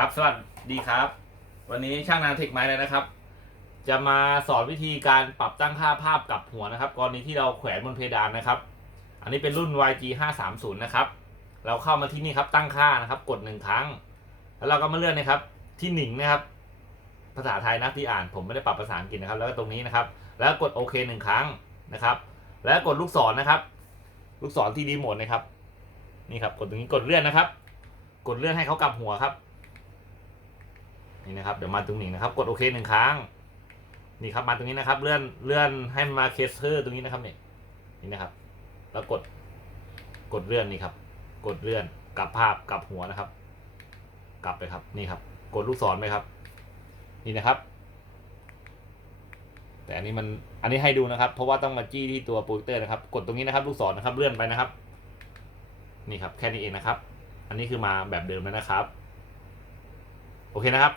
ครับสวัสดีครับ วันนี้ช่างนาเทคไม้เลยนะครับ จะมาสอนวิธีการปรับตั้งค่าภาพกับหัวนะครับ กรณีที่เราแขวนบนเพดานนะครับ อันนี้เป็นรุ่น YG 5 3 0นะครับ เราเข้ามาที่นี่ครับตั้งค่านะครับ กดหนึ่งครั้ง แล้วเราก็มาเลื่อนนะครับ ที่หนิงนะครับ ภาษาไทยนะที่อ่าน ผมไม่ได้ปรับภาษาอังกฤษนะครับ แล้วก็ตรงนี้นะครับ แล้วกดโอเคหนึ่งครั้งนะครับ แล้วกดลูกศรนะครับ ลูกศรที่รีโมทนะครับ นี่ครับ กดตรงนี้กดเลื่อนนะครับ กดเลื่อนให้เขากลับหัวครับ นี่นะครับเดี๋ยวมาตรงนี้นะครับ กดโอเคหนึ่งครั้ง นี่ครับมาตรงนี้นะครับ เลื่อนเลื่อนให้มันมาเคสเตอร์ตรงนี้นะครับเนี่ยนี่นะครับ แล้วกดกดเลื่อนนี่ครับ กดเลื่อนกลับภาพกลับหัวนะครับ กลับไปครับนี่ครับ กดลูกศรไปครับ นี่นะครับ แต่อันนี้มันอันนี้ให้ดูนะครับ เพราะว่าต้องมาจี้ที่ตัวโปรเจคเตอร์นะครับ กดตรงนี้นะครับ ลูกศรนะครับ เลื่อนไปนะครับ นี่ครับแค่นี้เองนะครับ อันนี้คือมาแบบเดิมแล้วนะครับ โอเคนะครับ